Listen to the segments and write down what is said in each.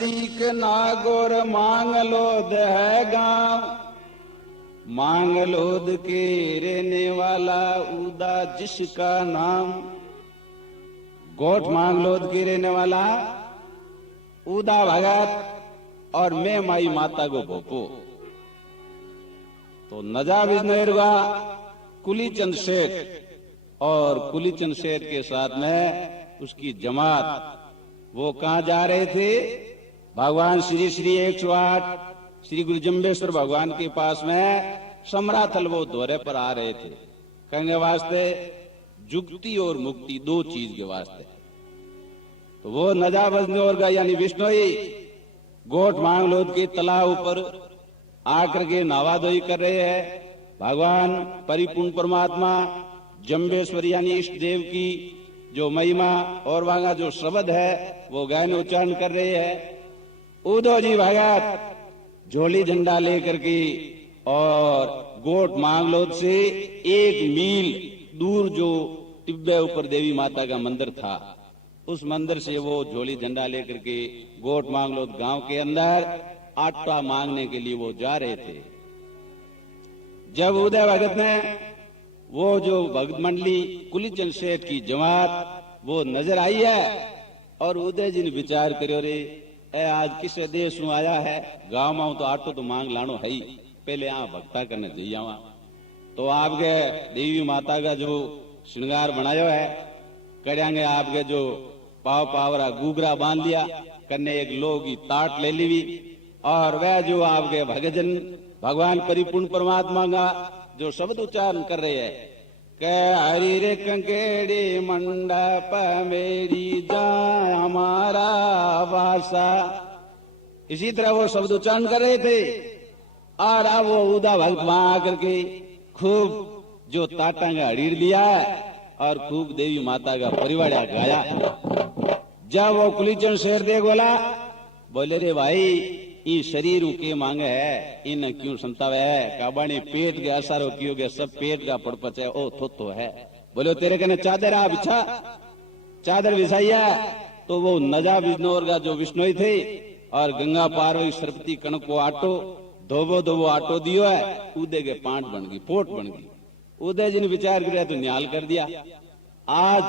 तीक नागौर मांगलोद है गांव, मांगलोद के रहने वाला उदा जिसका नाम। गोठ मांगलोद के रहने वाला उदा भगत और मैं माई माता को भोपो। तो नजा बिजनेरगा कुलीचंद शेख और कुलीचंद शेख के साथ में उसकी जमात वो कहां जा रहे थे? भगवान श्री श्री 108 श्री गुरु जम्बेश्वर भगवान के पास में समराथल वो दौरे पर आ रहे थे। कहने वास्ते जुक्ति और मुक्ति दो चीज के वास्ते। तो वो नजा बजनौर का यानी विष्णोई गोठ मांगलोद के तालाब ऊपर आकर के नहावा-धोई कर रहे हैं। भगवान परिपूर्ण परमात्मा जम्बेश्वर यानी इष्ट देव की जो महिमा और वहां जो शब्द है वो गायन उच्चारण कर रहे हैं। उदो जी भगत झोली झंडा लेकर के और गोठ मांगलोद से 1 मील दूर जो टिब्बे ऊपर देवी माता का मंदिर था, उस मंदिर से वो झोली झंडा लेकर के गोठ मांगलोद गांव के अंदर आटा मांगने के लिए वो जा रहे थे। जब उदय भगत ने वो जो भगत मंडली कुलीचंद शेठ की जमात वो नजर आई है और उदय जी ने विचार करो रे ए आज किस देश में आया है, गांव में तो आटो तो मांग लानो है ही, पहले यहाँ भक्ता करने जाइए। वहां तो आपके देवी माता का जो श्रृंगार बनायो है, करेंगे आपके जो पाव पावरा गुगरा बांध लिया, कन्ने एक लोग की ताट ले ली और वह जो आपके भगजन भगवान परिपूर्ण परमात्मा का जो शब्द उच्चारण कर रहे हैं के हरि रे कंकेड़ी मंडप मेरी जाए हमारा वासा, इसी तरह वो शब्द उच्चारण कर रहे थे। और अब वो उदा भक्त वहां आकर के खूब जो ताटा का हड़ीर लिया और खूब देवी माता का परिवार गाया। जब वो कुलीचंद शेर देख बोले रे भाई ई शरीर के मांगे है, इन क्यों संतावे है? काबानी पेट के असर क्यों गए, सब पेट का पड़पच है, ओ थो है। बोले तेरे कहने चादर आ बिछा, चादर बिछाइया। तो वो नजा बिजनौर का जो विष्णोई थे और गंगा पार्वती सरपति कणक को आटो धोबो आटो दियो है, उदय के पांट बन गई, पोट बन गई। उदय जी ने विचार किया तो न्याल कर दिया। आज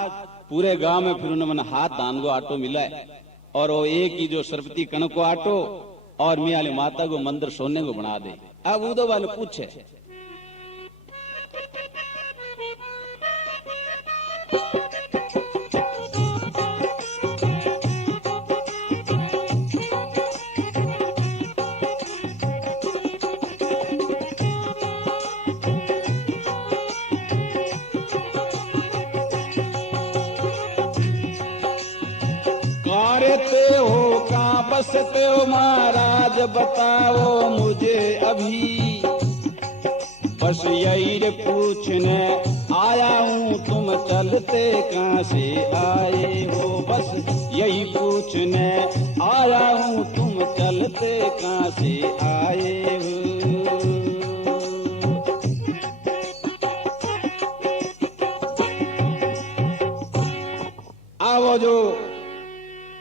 पूरे गांव में फिर उन्होंने हाथ दान को आटो मिला है और वो एक ही जो सरपति कणक को आटो और मियाली माता को मंदिर सोने को बना दे। अब उदो वाले पूछे बसते हो महाराज बताओ मुझे अभी, बस यही पूछने आया हूँ तुम चलते कहाँ से आए हो, बस यही पूछने आया हूँ तुम चलते कहाँ से आए हो। आओ जो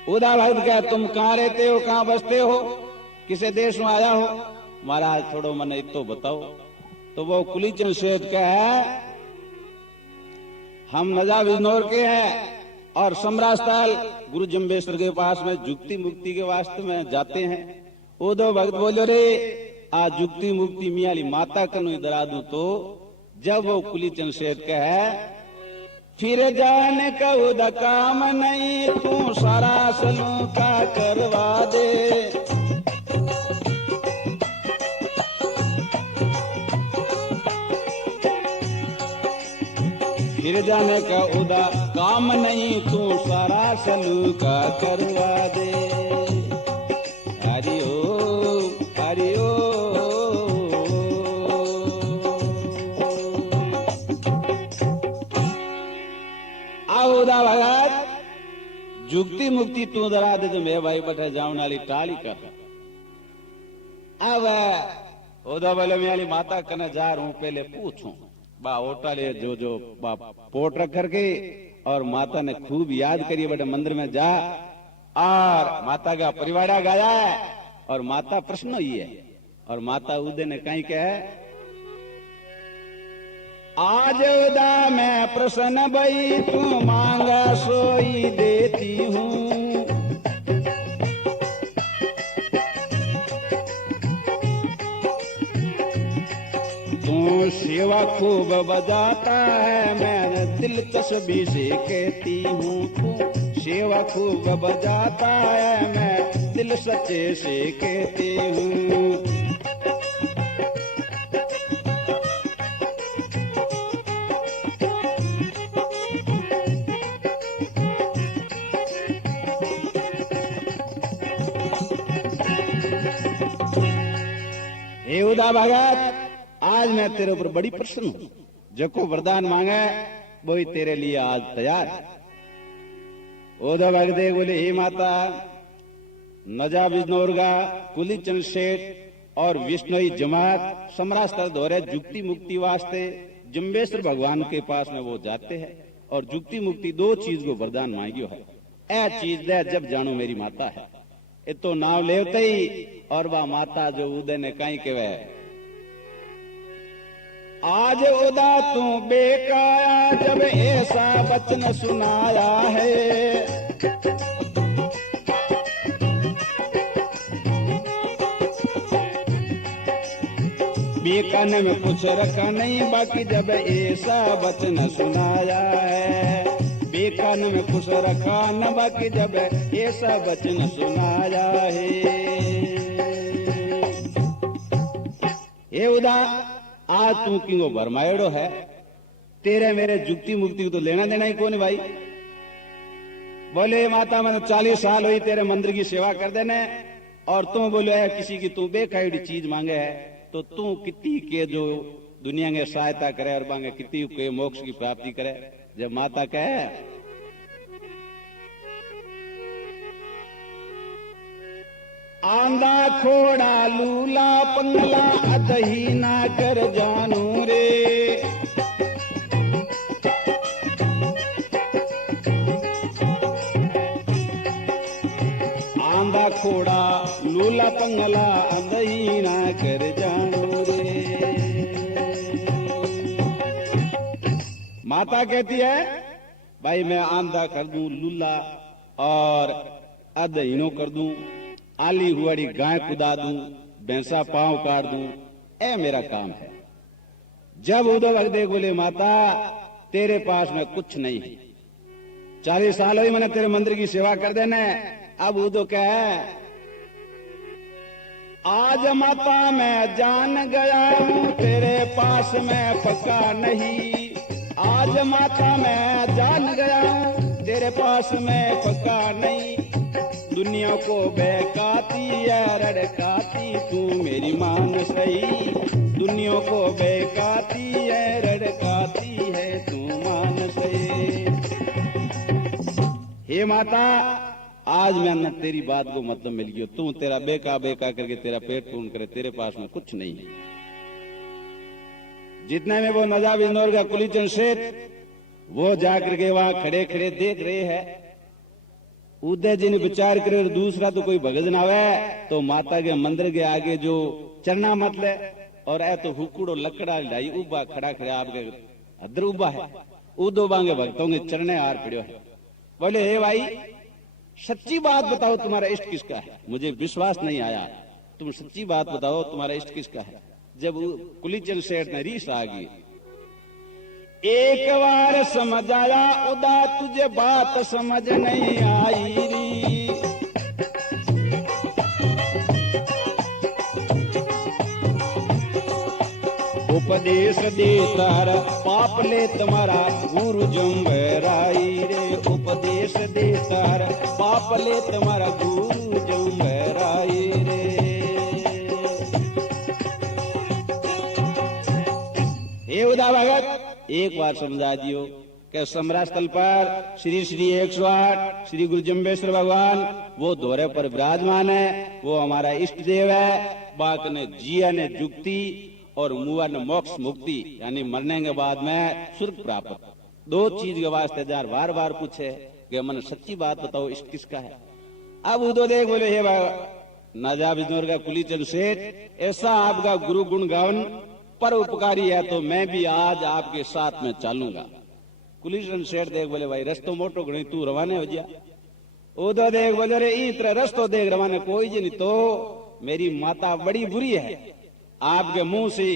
उदा भक्त क्या तुम कहाँ रहते हो, कहाँ बसते हो, किसे देश में आया हो? महाराज थोड़ो मन इतो बताओ। तो वो कुलीचंद शेठ का है हम नजा बिजनौर के हैं और सम्रास्थल गुरु जम्बेश्वर के पास में जुक्ति मुक्ति के वास्ते में जाते हैं। उदो भक्त बोलो रे आज जुक्ति मुक्ति मियाली माता कनु इधरा दूं। तो जब वो कुलीचंद शेठ का है फिर जाने का उदा काम नहीं, तू सारा सलू का करवा दे। फिर जाने का उदा काम नहीं, तू सारा सलू का करवा दे। हरि ओम हरि ओम। उदा भगत जुक्ति मुक्ति तू दरा दे तो मैं भाई बैठे जाऊं नाली टाली कर। अब उदा बोले मैं माता कने जा रहा हूं, पहले पूछूं बा ओटा ले जो बा पोट रख करके और माता ने खूब याद करिए बेटा मंदिर में जा और माता का परिवाड़ा गाया है और माता प्रश्न हुई है और माता उदय ने कहीं कहा है, आज उदा मैं प्रसन्न भई तू मांगा सोई देती हूँ। तू सेवा खूब बजाता है मैं दिलचस्पी से कहती हूँ। तू सेवा खूब बजाता है मैं दिल सच्चे से कहती हूँ। हे उदा भगत, आज मैं तेरे ऊपर बड़ी प्रसन्न हूं। जको वरदान मांगा वही तेरे लिए आज तैयार है। उदा भगत बोले, हे माता, नजा बिजनौरगा कुलीचंद सेठ और विष्णुई जमात समरास्त्र दौरे जुक्ति मुक्ति वास्ते जम्बेश्वर भगवान के पास में वो जाते हैं और जुक्ति मुक्ति दो चीज को वरदान मांगियो है। ए चीज दे जब जानो मेरी माता है। ये तो नाव लेवते ही और वह माता जो उदय ने कहीं कहे, आज उदा तू बेकाया जब ऐसा वचन सुनाया है। बेकान में कुछ रखा नहीं बाकी जब ऐसा वचन सुनाया है। बेकान में कुछ रखा न बाकी जब ऐसा वचन सुनाया है। ये उदा आज तू क्यों भरमाएड़ो है, तेरे मेरे जुक्ति मुक्ति को तो लेना देना ही कौन भाई। बोले माता मैंने 40 साल हुई तेरे मंदिर की सेवा कर देने और तू बोले है किसी की तू बेकायदी चीज मांगे है तो तू कितनी के जो दुनिया में सहायता करे और मांगे कितनी के मोक्ष की प्राप्ति करे। जब माता कहे आंधा खोड़ा लूला पंगला अदही ना कर जानू रे। आंधा खोड़ा लूला पंगला अदही ना कर जानू रे। माता कहती है भाई मैं आंधा कर दूं, लूला और अदहीनो कर दूं, आली हुआड़ी गाय कुदा दूं, भैंसा पांव काट दूं, ए मेरा काम है। जब उदय भगदेव बोले माता तेरे पास में कुछ नहीं है, 40 साल हुई मैंने तेरे मंदिर की सेवा कर देना। अब उदय क्या है, आज माता मैं जान गया हूं तेरे पास में पक्का नहीं। आज माता मैं जान गया हूं तेरे पास में पक्का नहीं। दुनिया को बहकाती है रड़काती तू मेरी मान सही। दुनिया को बहकाती है रड़काती है तू मान सही। हे माता आज मैंने तेरी बात को मतलब मिल गया। तू तेरा बेका बेका करके तेरा पेट पूर्ण करे, तेरे पास में कुछ नहीं है। जितने में वो नजाब इंदौर का कुलीचंद सेठ वो जाकर के वहां खड़े खड़े देख रहे हैं। उदय जी ने विचार करे और दूसरा तो कोई भगत ना आवे तो माता के मंदिर के आगे जो चरना मत ले और ऐ तो हुकुड़ो लकड़ा लाई उबा खड़ा खड़ा आपके अदर उबा है। उदो बांगे भक्तों के चरने हार पड़ो है। बोले हे भाई सच्ची बात बताओ तुम्हारा इष्ट किसका है। मुझे विश्वास नहीं आया, तुम सच्ची बात बताओ तुम्हारा इष्ट किसका है। जब कुलीचंद सेठ ने रीस आ गई, एक बार समझ आया उदा तुझे बात समझ नहीं आई री। उपदेश दे तारा पाप ले तुम्हारा गुरु जम्बराई रे। उपदेश दे तारा पाप ले तुम्हारा गुरु जम्बराई रे। हे उदा भगत एक बार समझा दियो कि सम्राट स्थल पर श्री श्री 108 श्री गुरु जम्बेश्वर भगवान वो दौरे पर विराजमान है। वो हमारा इष्ट देव है। बाक ने जिया ने जुक्ति और मुआ ने मोक्ष मुक्ति यानी मरने के बाद में स्वर्ग प्राप्त। दो चीज के वास्ते जार बार बार पूछे कि मन सच्ची बात बताओ इष्ट किसका है। अब उदो देख बोले, हे नाजा बिजनौर का कुलीचंद सेठ, ऐसा आपका गुरु गुण गावन पर उपकारी है तो मैं भी आज आपके साथ में चलूंगा। कुलीचंद सेठ देख बोले, भाई रस्तो मोटो गणी, तू रवाने हो जा। उदो देख बोले, रे इतने रस्तो देख रवाने कोई जी नहीं, तो मेरी माता बड़ी बुरी है, आपके मुंह से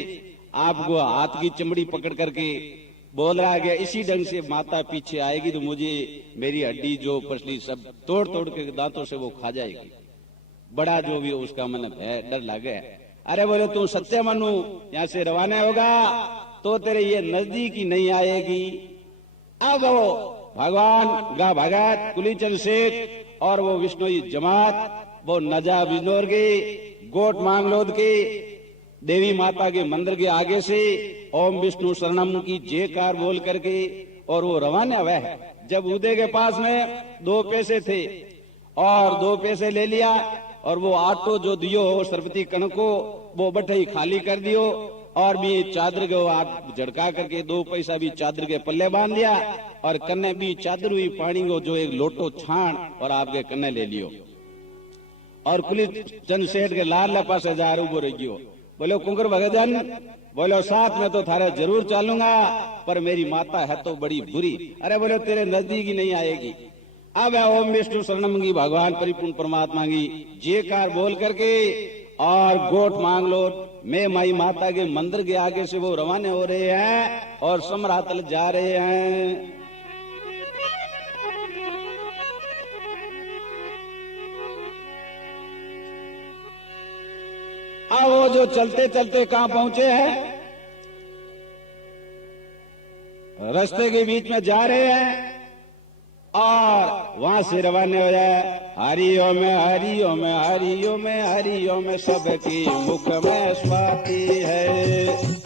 आपको हाथ की चमड़ी पकड़ करके बोल रहा गया, इसी ढंग से माता पीछे आएगी तो मुझे मेरी हड्डी जो पसली सब तोड़ तोड़ के दांतों से वो खा जाएगी। बड़ा जो भी उसका मन है, डर लगे। अरे बोले, तू सत्य मनु यहां से रवाना होगा तो तेरे ये नजदीक ही नहीं आएगी। अब वो भगवान गा भगत कुलीचंद सेठ और वो विष्णोई जमात वो नजा बिजनौर के गोट मांगलोद के देवी माता के मंदिर के आगे से ओम विष्णु शरणम की जयकार बोल करके और वो रवाना हुआ है। जब उदय के पास में 2 पैसे थे और 2 पैसे ले लिया और वो आटो जो दियो सरबती कण को वो बठई खाली कर दियो और भी चादर को आप झड़का करके 2 पैसा भी चादर के पल्ले बांध दिया और कन्ने भी चादर हुई पानी को जो एक लोटो छान और आपके कन्ने ले लियो और कुलीचंद सेठ के लाल पास हजार उबो रह गयो। बोलो, कुंकर भगतजन, बोलो साथ में तो थारे जरूर चलूंगा पर मेरी माता है तो बड़ी बुरी। अरे बोलो, तेरे नजदीक ही नहीं आएगी। अब ओम विष्णु शरणम की भगवान परिपूर्ण परमात्मा की जयकार बोल करके और गोट मांग लो मैं माई माता के मंदिर के आगे से वो रवाना हो रहे हैं और समरातल जा रहे हैं। अब वो जो चलते चलते कहां पहुंचे हैं, रास्ते के बीच में जा रहे हैं और वहां से रवाना हो जाए। हरिओम हरिओम हरिओम हरिओम सबकी मुख में स्वाति है।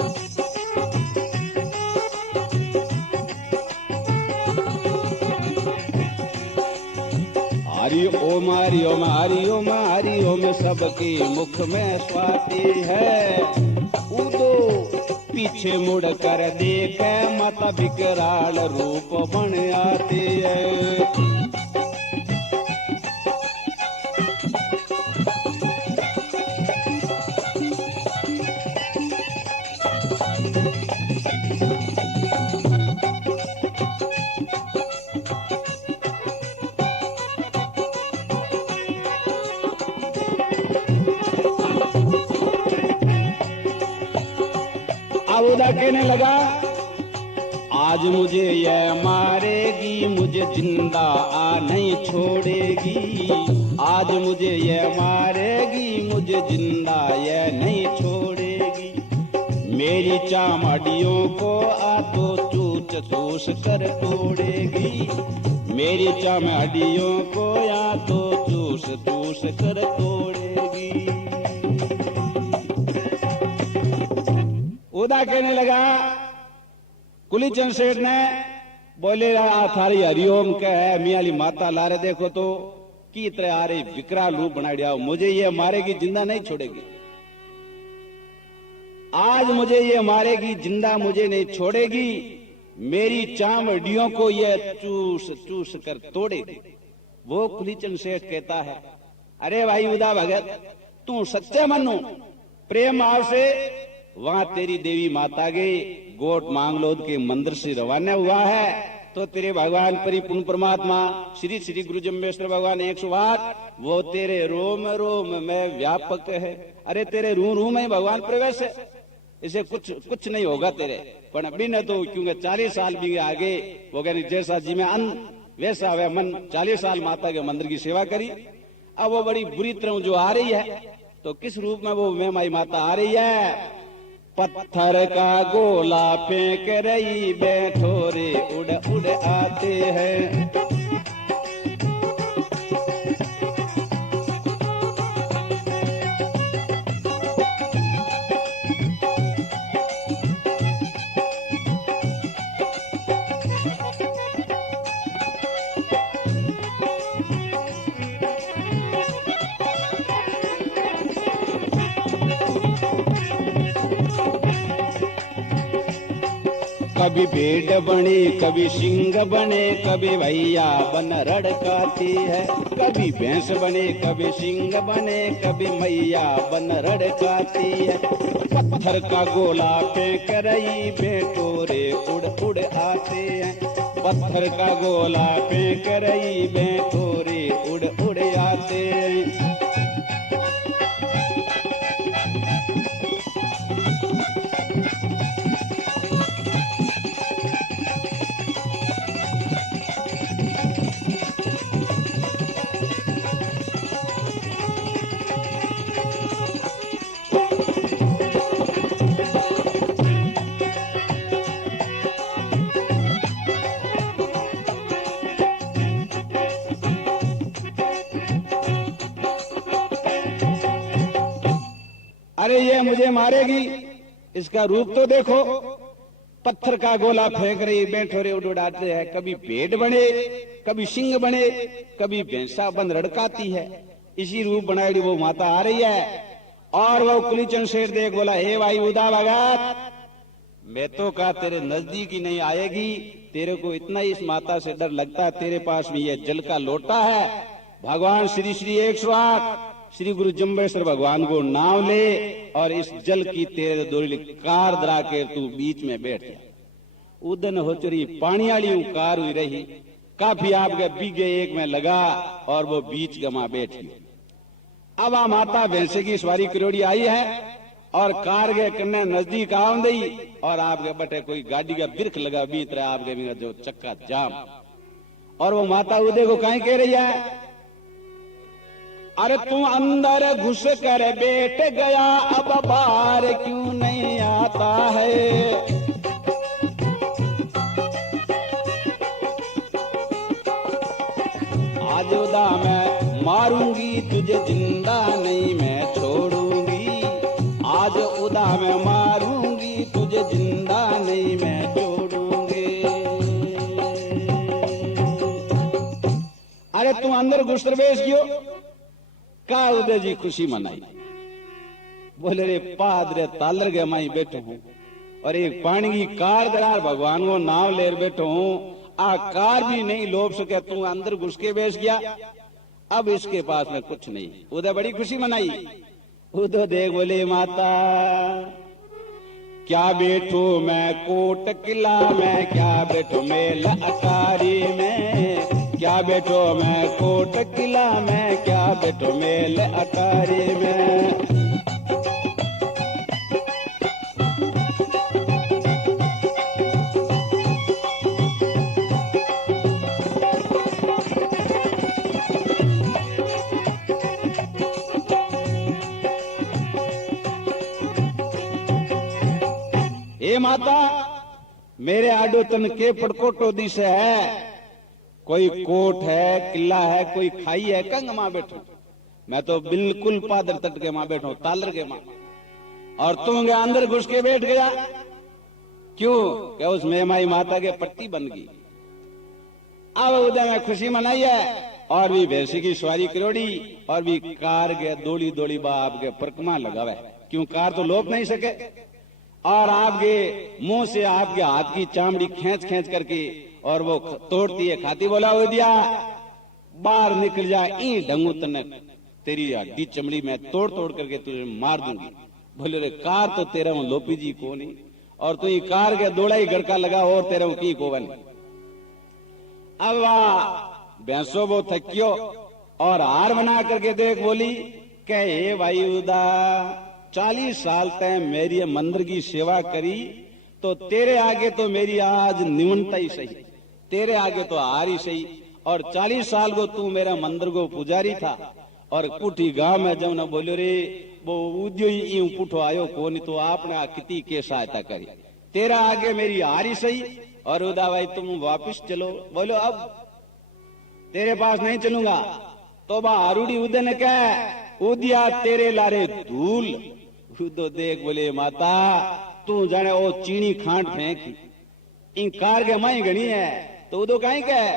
हरि ओम हरि ओम हरि ओम हरि ओम सबकी मुख में स्वाति है। उदो पीछे मुड़ कर देखे माता विकराल रूप बन आती है। उदा कहने लगा, आज मुझे यह मारेगी, मुझे जिंदा आ नहीं छोड़ेगी। आज मुझे यह मारेगी, मुझे जिंदा यह नहीं छोड़ेगी। मेरी चामड़ियों को आ तो चूच चूस कर तोड़ेगी। मेरी चामड़ियों को या तो चूस चूस कर तोड़ेगी। उदा कहने लगा, कुलीचंद सेठ ने बोले, थारी हरिओम के है मियाली माता लारे देखो तो की तरह आ रही विकराल रूप बना दिया। मुझे ये मारेगी, जिंदा नहीं छोड़ेगी। आज मुझे ये मारेगी, जिंदा मुझे नहीं छोड़ेगी। मेरी चामड़ियों को ये चूस चूस कर तोड़ेगी। वो कुलीचंद सेठ कहता है, अरे भाई उदा भगत, तू सच्चे मनु प्रेम भाव से वहां तेरी देवी माता के गोट मांगलोद के मंदिर से रवाना हुआ है तो तेरे भगवान परिपूर्ण परमात्मा श्री श्री गुरु जम्बेश्वर भगवान 108 वो तेरे रोम रोम में व्यापक है। अरे तेरे रू रू में भगवान प्रवेश है, इसे कुछ नहीं होगा तेरे। पर अभी न तो क्योंकि 40 साल भी आगे वो कहने जैसा जी में अन्न वैसा वे मन 40 साल माता के मंदिर की सेवा करी। अब वो बड़ी बुरी तरह जो आ रही है तो किस रूप में वो मैं माई माता आ रही है। पत्थर का गोला फेंक रही बैठो रे उड़ उड़ आते हैं। कभी भेड़ बने कभी सिंह बने, कभी भैया बन रड़काती है। कभी भैंस बने कभी सिंह बने, कभी मैया बन रड़काती है। पत्थर का गोला फेंक रही बेटोरे उड़ उड़ आते हैं। पत्थर का गोला फेंक रही बेटोरे उड़ उड़ आते हैं। अरे ये मुझे मारेगी, इसका रूप तो देखो। पत्थर का गोला फेंक रही बेठोरे उड़ उड़ाते हैं। कभी भेड़ बने कभी सिंह बने, कभी भैंसा बन रड़काती है। इसी रूप बनाई वो माता आ रही है। और वो कुलीचंद शेर देख बोला, हे भाई उदा भगत, मैं तो कहा तेरे नजदीक ही नहीं आएगी। तेरे को इतना ही इस माता से डर लगता है। तेरे पास में ये जल का लोटा है। भगवान श्री श्री 108 श्री गुरु जम्बेश्वर भगवान को नाम ले और इस जल की तेरे दोली कार दरा के तू बीच में बैठ जा। उदन हो चुरी पानी वाली कार हुई रही। काफी आपके बीघे एक में लगा और वो बीच गमा बैठ गई। अब आ माता भैंसे की सवारी करोड़ी आई है और कार के कन्ने नजदीक आम दी और आपके बटे कोई गाड़ी का बिरख लगा बीत रहा आपके जो चक्का जाम। और वो माता उदय को कहीं कह रही है, अरे तू अंदर घुस कर बैठ गया, अब बाहर क्यों नहीं आता है। आज उदा मैं मारूंगी तुझे, जिंदा नहीं मैं छोड़ूंगी। आज उदा मैं मारूंगी तुझे, जिंदा नहीं मैं छोड़ूंगी। अरे तू अंदर घुस कर बैठ क्यों? का उदय जी खुशी मनाई। बोले रे पादरे तालर के माई बैठो हूं और एक पानी की कार दरार भगवान को नाव ले बैठो हूं। आ कार भी नहीं लोभ सके, तू अंदर घुस के बैठ गया। अब इसके पास में कुछ नहीं। उदय बड़ी खुशी मनाई। उदय देख बोले, माता क्या बैठो मैं कोट किला में, क्या बैठो मेल अटारी में। क्या बैठो मैं कोट किला में, क्या बैठो मेल अटारी में। हे माता, मेरे आडो तन के पड़कोटो दिशे है। कोई कोट है, किला है, कोई खाई है, कंग मां बैठो। मैं तो बिल्कुल पादर तट के मां बैठो, तालर के मां। और तुम के अंदर घुस के बैठ गया क्यों? क्या उस मेमाई माता के पट्टी बन गई। अब उदय में खुशी मनाई है और भी भैंसी की सवारी करोड़ी और भी कार के दौड़ी दौड़ी बाप के परकमा लगावे। क्यों? कार तो लोप नहीं सके और आपके मुंह से आपके हाथ की चामड़ी खींच खींच करके और वो तोड़ती है, खाती। बोला हो दिया बाहर निकल जा, ई ढंगू तने तेरी हड्डी चमड़ी में तोड़ तोड़ करके तुझे मार दूंगी। बोले रे कार तो तेरा हूं लोपी जी को नहीं और तू ये कार के दौड़ा ही गड़का लगा और तेरा हूं की को बन। अब वाह भैंसो वो थकियो और हार बना करके देख बोली, कहे भाई उदा 40 साल तक मेरी मंदिर की सेवा करी तो तेरे आगे तो मेरी आज निमनता ही सही, तेरे आगे तो हार ही सही। और 40 साल को तू मेरा मंदिर को पुजारी था और कुटी गांव में जब न बोलो रे वो उद्यो ही पुठो आयो को नहीं तो आपने कितनी के सहायता करी, तेरा आगे मेरी हार ही सही। और उदा भाई तुम वापिस चलो। बोलो अब तेरे पास नहीं चलूंगा। तो बा आरूढ़ी उदय ने कहा उदिया तेरे लारे धूल। उदो देख बोले माता तू जाने वो चीनी खांड फेंक इन कार के माई गणी है। तो उदो कहीं कह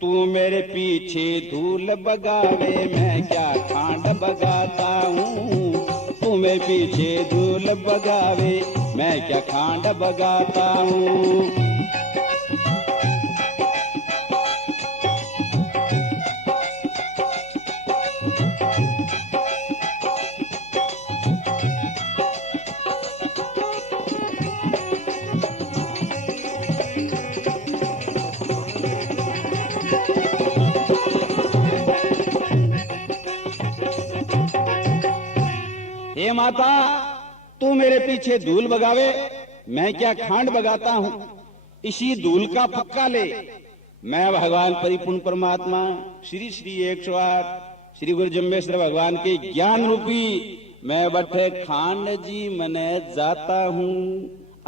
तू मेरे पीछे धूल बगावे मैं क्या खांड बगाता हूँ। तू मेरे पीछे धूल बगावे मैं क्या खांड बगाता हूँ। हे माता, तू मेरे पीछे धूल बगावे, मैं क्या खांड बगाता हूं। इसी धूल का फक्का ले। मैं भगवान परिपूर्ण परमात्मा श्री श्री 108 श्री गुरु जम्बेश्वर भगवान के ज्ञान रूपी मैं बठे खांड जी मने जाता हूं।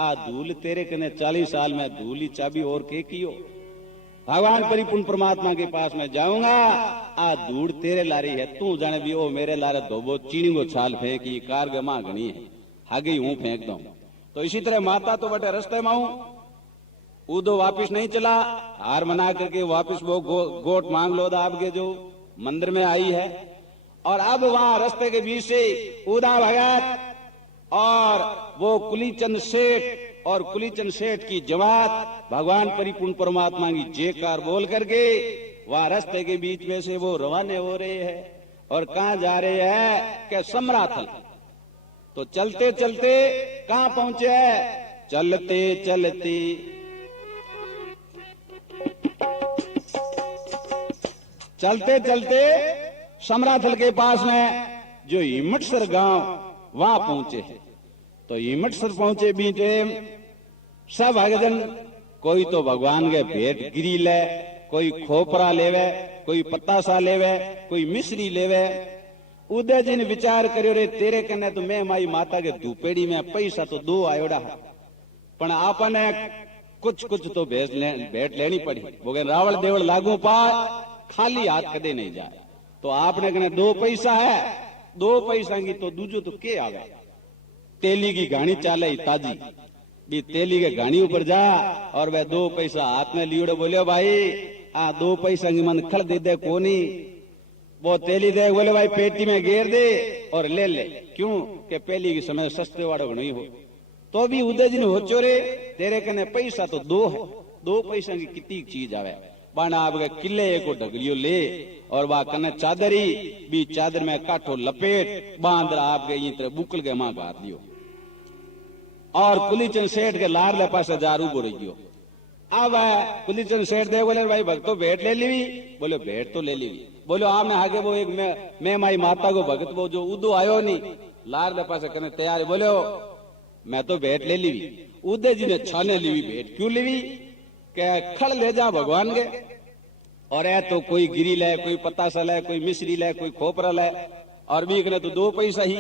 आ धूल तेरे कने 40 साल में धूल ही चाबी और के कियो। भगवान परिपूर्ण परमात्मा के पास में जाऊंगा। आ धूड़ तेरे लारी है, तू जाने भी ओ मेरे लारे धोबो चीनी को छाल फेंक, ये कार गमा घनी है, आगे हूं फेंक दू। तो इसी तरह माता तो बटे रास्ते में हूं, उदो वापिस नहीं चला, हार मना करके वापिस वो गोट मांग लो आपके जो मंदिर में आई है। और अब वहां रास्ते के बीच से उदा भगत और वो कुलीचंद सेठ और कुलीचंद सेठ की जमात भगवान परिपूर्ण परमात्मा की जयकार बोल करके वहां रास्ते के बीच में से वो रवाने हो रहे हैं। और कहां जा रहे हैं कि समराथल। तो चलते चलते कहां पहुंचे हैं? चलते चलते चलते चलते समराथल के पास में जो हिम्मतसर गांव वहां पहुंचे हैं। तो हिम्मतसर पहुंचे बीते सब भगजन, कोई तो भगवान के भेंट गिरी ले, कोई खोपरा लेवे, कोई पतासा लेवे, कोई मिश्री लेवे। उदय जी ने विचार करो रे तेरे कने तो मैं माई माता के धूपेड़ी में पैसा तो 2 आयोड़ा है, पण आपने कुछ कुछ तो भेंट लेनी पड़ी। वो कहे रावण देवल लागू पा, खाली हाथ कदे नहीं जाए। तो आपने कने 2 पैसा है, 2 पैसा की तो दूजो तो के आवे। तेली की घाणी चाले ताजी भी तेली के घाणी ऊपर जा और वह 2 पैसा हाथ में लियोड़े बोलियो भाई आ 2 पैसा की मन खड़ दे दे कोनी। वो तेली दे बोले भाई पेटी में घेर दे और ले ले, क्यों के पहली की समय सस्ते वाड़ो नहीं हो। तो भी उदय जी ने हो चोरे तेरे कने पैसा तो 2 है, 2 पैसा की कितनी चीज आवे। बाना आपके किले को ढगलियो ले और वह कने चादरी भी चादर में काठो लपेट बांध आपके ये तरह बुकल के मां गात दियो। और कुलीचंद सेठ के लार ले पास जारू बोल गयो। अब कुलीचंद सेठ दे बोले भाई भक्तो भेंट ले ली। बोले भेंट तो ले ली। बोलो आपने आगे वो एक मैं माई माता को भगत वो जो उदो आयो नहीं लार ले पास करने तैयार। बोलो मैं तो भेंट ले ली। उदय जी ने छाने ली भेंट क्यों ली के खड़ ले जा भगवान के। और है तो कोई गिरी ले, कोई पतासा ले, कोई मिश्री ले, कोई खोपरा ले और भी करे तो 2 पैसा ही।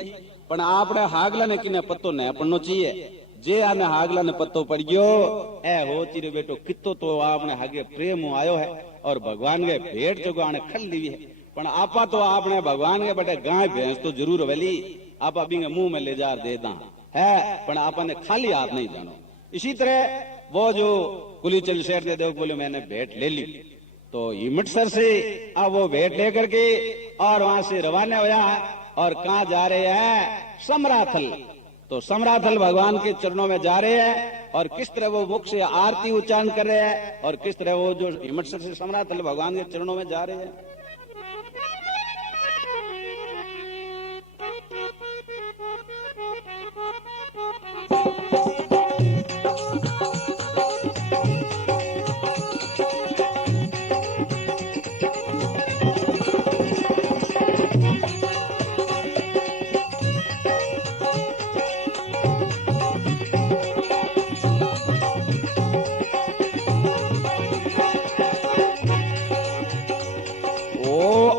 पण आपने हागला ने किने पत्तो न पड़नो चाहिए। जे आने हागला ने पत्तो पड़ गयो ए हो चिरे बेटो कितो तो आपने हागे प्रेम आयो है और भगवान के भेंट जो आने खल ली है। पण आपा तो आपने भगवान के बटे गाय भैंस तो जरूर वेली आप अभी मुंह में ले जा दे दा है, पण आपने खाली हाथ नहीं जानो। इसी तरह वो जो कुलीचंद सेठ ने देव बोले मैंने भेंट ले ली। तो हिम्मतसर से अब वो भेंट लेकर के और वहां से रवाना होया और कहां जा रहे हैं? समराथल। तो समराथल भगवान के चरणों में जा रहे हैं और किस तरह वो मुख से आरती उच्चारण कर रहे हैं और किस तरह वो जो हिम्मतसर से समराथल भगवान के चरणों में जा रहे हैं।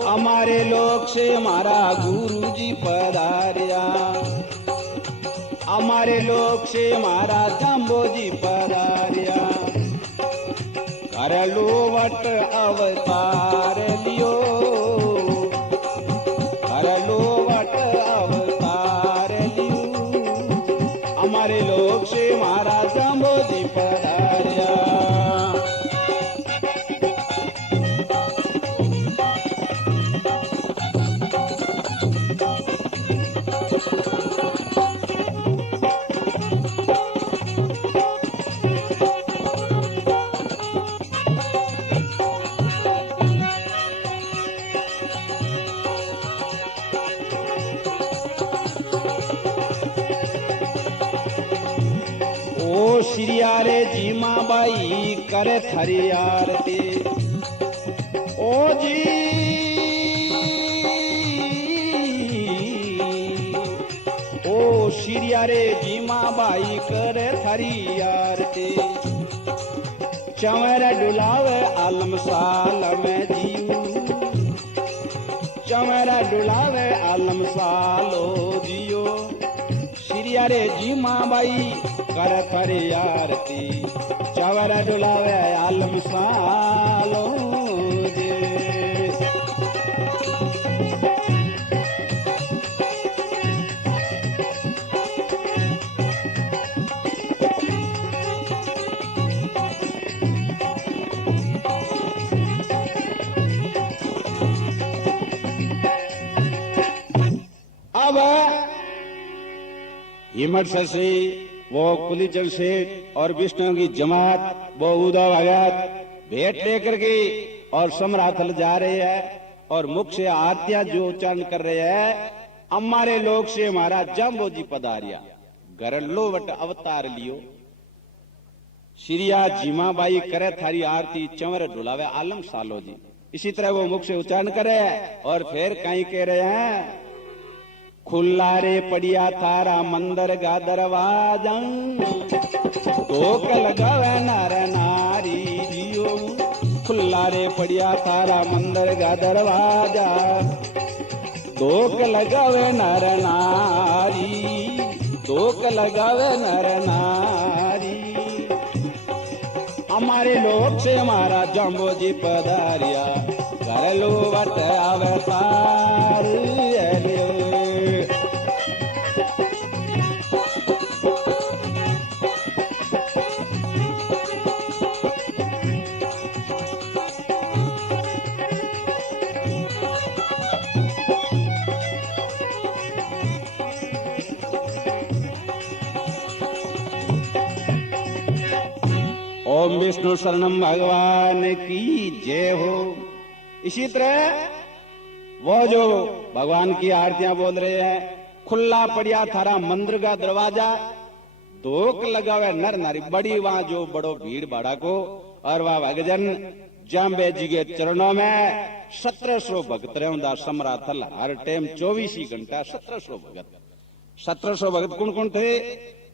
हमारे लोक से हमारा गुरु जी पधारिया, हमारे लोक से हमारा जम्बो जी पधारिया। कर लो वट अवतार लियो, कर लो वट अवतार लियो। हमारे लोक से हमारा जम्बो जी पधारिया। श्रिया रे जीमा बाई करे थारी आरती। ओ जी ओ श्रिया रे जीमा बाई करे थारी आरती। चंवर डुलावे आलम साल में जियो, चंवर डुलावे आलम सालो जियो। श्रिया रे जीमा बाई कर थारी आरती, चंवर डुलावे आलम सालो जे। अब हिम्मत से वो कुलीचंद सेठ और विष्णु की जमात वो उद्धव भगत भेंट लेकर के और समराथल जा रहे हैं और मुख से आरतियां जो उच्चारण कर रहे हैं। हमारे लोग से हमारा जम्बो जी पधारिया घर लो वट अवतार लियो। श्रिया जीमा बाई करे थारी आरती, चंवर डुलावे आलम सालो जी। इसी तरह वो मुख से उच्चारण करे और फिर कहीं कह रहे हैं, खुला रे पड़िया थारा मंदिर का दरवाजा, धोक लगावे नर नारी जियो। खुला रे पड़िया थारा मंदिर का दरवाजा, धोक लगावे नर नारी, धोक लगावे नर नारी। हमारे लोग से हमारा जम्बो जी पधारिया, घर लो वट अवतार लियो। ओम विष्णु शरणम भगवान की जय हो। इसी तरह वो जो भगवान की आरतियां बोल रहे हैं, खुला पड़िया थारा मंदिर का दरवाजा, धोक लगावे नर नारी। बड़ी वहां जो बड़ो भीड़ भाड़ा को और वह भगजन जाम्बे जी के चरणों में 1700 भगत रहूंदा समराथल हर टाइम 24 ही घंटा 1700 भगत। 1700 भगत कौन कौन थे?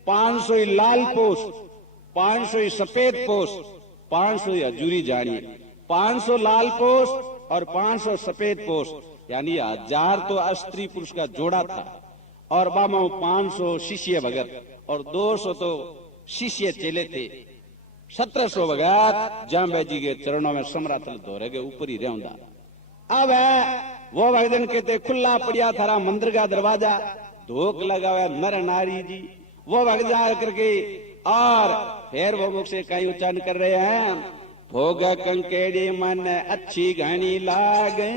500 ही लाल पोस्ट, 500 ही सफेद पोस्ट, 500 ही हजूरी जानी, 500 लाल पोस्ट और 500 सफेद पोस्ट, यानी 1000 तो स्त्री पुरुष का जोड़ा था और बामा 500 शिष्य भगत और 200 तो शिष्य चेले थे। 1700 भगत जाम्बे जी के चरणों में समराथल दौरे के ऊपर ही रहूंगा। अब वो भगजन कहते, खुला पड़िया थारा मंदिर का दरवाजा, धोक लगावे नर नारी जी। वो भगजा करके और फिर वो मुख से कहीं उच्चारण कर रहे हैं, भोग कंकेड़ी मन अच्छी घनी लागे।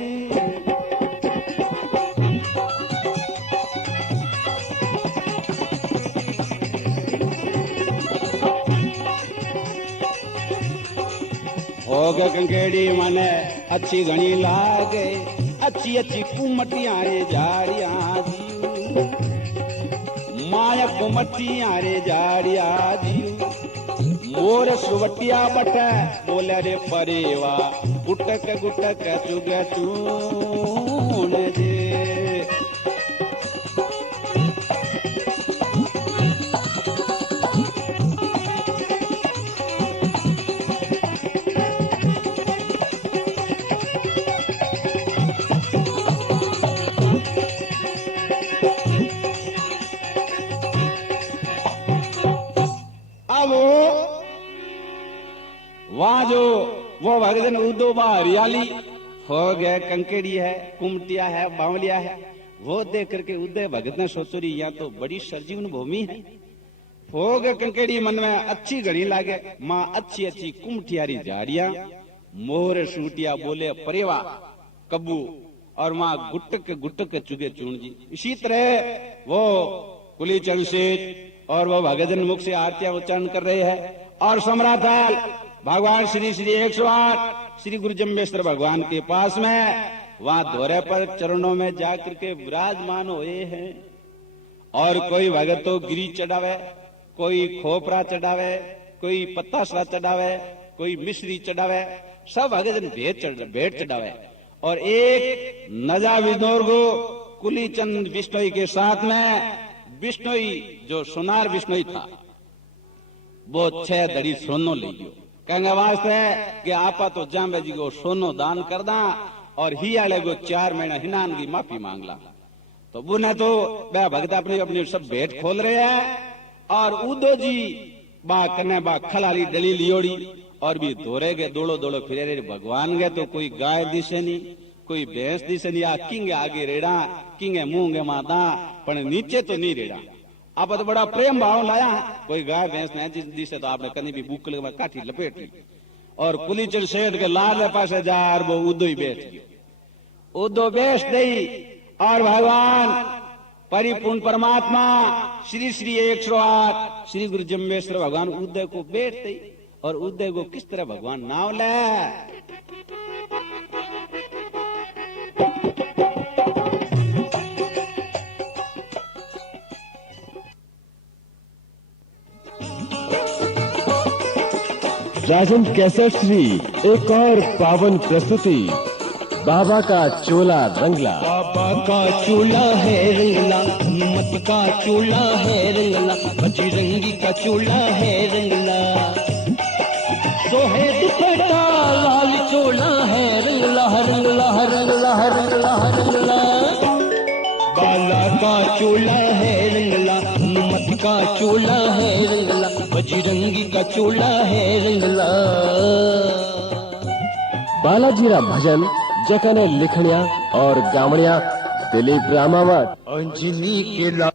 भोग कंकेड़ी मन अच्छी घनी लागे, अच्छी अच्छी कुमटियां रे झाड़ियां जी, माया कुमटियां रे झाड़िया जी। मोर सुवटिया बट बोले रे परेवा, गुटक गुटक चुग चून जे। वहां जो वो भगजन उदो हरियाली हो गए, कंकेड़ी है, कुमटिया है, बावलिया है, वो देख करके उदय भगत ने सोचो रही यहाँ तो बड़ी सरजीवन भूमि है। फोग कंकेड़ी मन में अच्छी घड़ी लागे, माँ अच्छी अच्छी कुमटियारी झाड़ियां, मोर सूटिया बोले परेवा कब्बू और माँ गुटक गुटक चुगे चूण जी। इसी तरह वो कुलीचंद सेठ और वो भगजन मुख से आरतियां उच्चारण कर रहे हैं और सम्राथल भगवान श्री श्री 108 श्री गुरु जम्बेश्वर भगवान के पास में वहां दौरे पर चरणों में जाकर के विराजमान हुए हैं। और कोई भगत तो गिरी चढ़ावे, कोई खोपरा चढ़ावे, कोई पत्तासरा चढ़ावे, कोई मिश्री चढ़ावे, सब भगत भेंट चढ़ावे। और एक नजा विदोर को कुलीचंद बिश्नोई के साथ में बिश्नोई जो सोनार बिश्नोई था वो 6 दड़ी सोनो ले गयो। कहेंगे वास्ते कि आपा तो जामे जी को सोनो दान कर दा और ही आले को 4 महीना हिनान की माफी मांग ला। तो बुने तो बे भगत अपनी अपनी सब भेंट खोल रहे हैं और उदो जी बा कने बा खलाली डली लियोड़ी और भी दौड़े गए, दौड़ो दौड़ो फिरे रे भगवान गए। तो कोई गाय दिसे नहीं, कोई भैंस दिसे नहीं, आ किंगे आगे रेड़ा, किंगे मुंगे मादा, पर नीचे तो नहीं रेड़ा। आप तो बड़ा प्रेम भाव लाया, कोई गाय भैंस नहीं दिसे तो आपने कहीं भी बुक लगा काठी लपेट ली। और कुलीचंद सेठ के लाल पासे जार वो उदो ही बैठ गयो। उदो बैठ गई और भगवान परिपूर्ण परमात्मा श्री श्री 108 श्री गुरु जम्बेश्वर भगवान उदय को बैठ गई। और उदय को किस तरह भगवान नाव ले राजन कैसेट श्री एक और पावन प्रस्तुति बाबा का चोला रंगला। बाबा का चोला है रंगला, हिम्मत का चोला है रंगला, बजरंगी का चोला है रंगला। सोहे दुपट्टा लाल चोला है रंगला रंगला रंगला रंगला रंगला। बाला का चोला है रंगला, हिम्मत का चोला है रंगला, बजरंगी का चोला है रंगला। बालाजीरा भजन जकने लिखणिया और गावणिया दिलीप रामावत। अंजनी के ला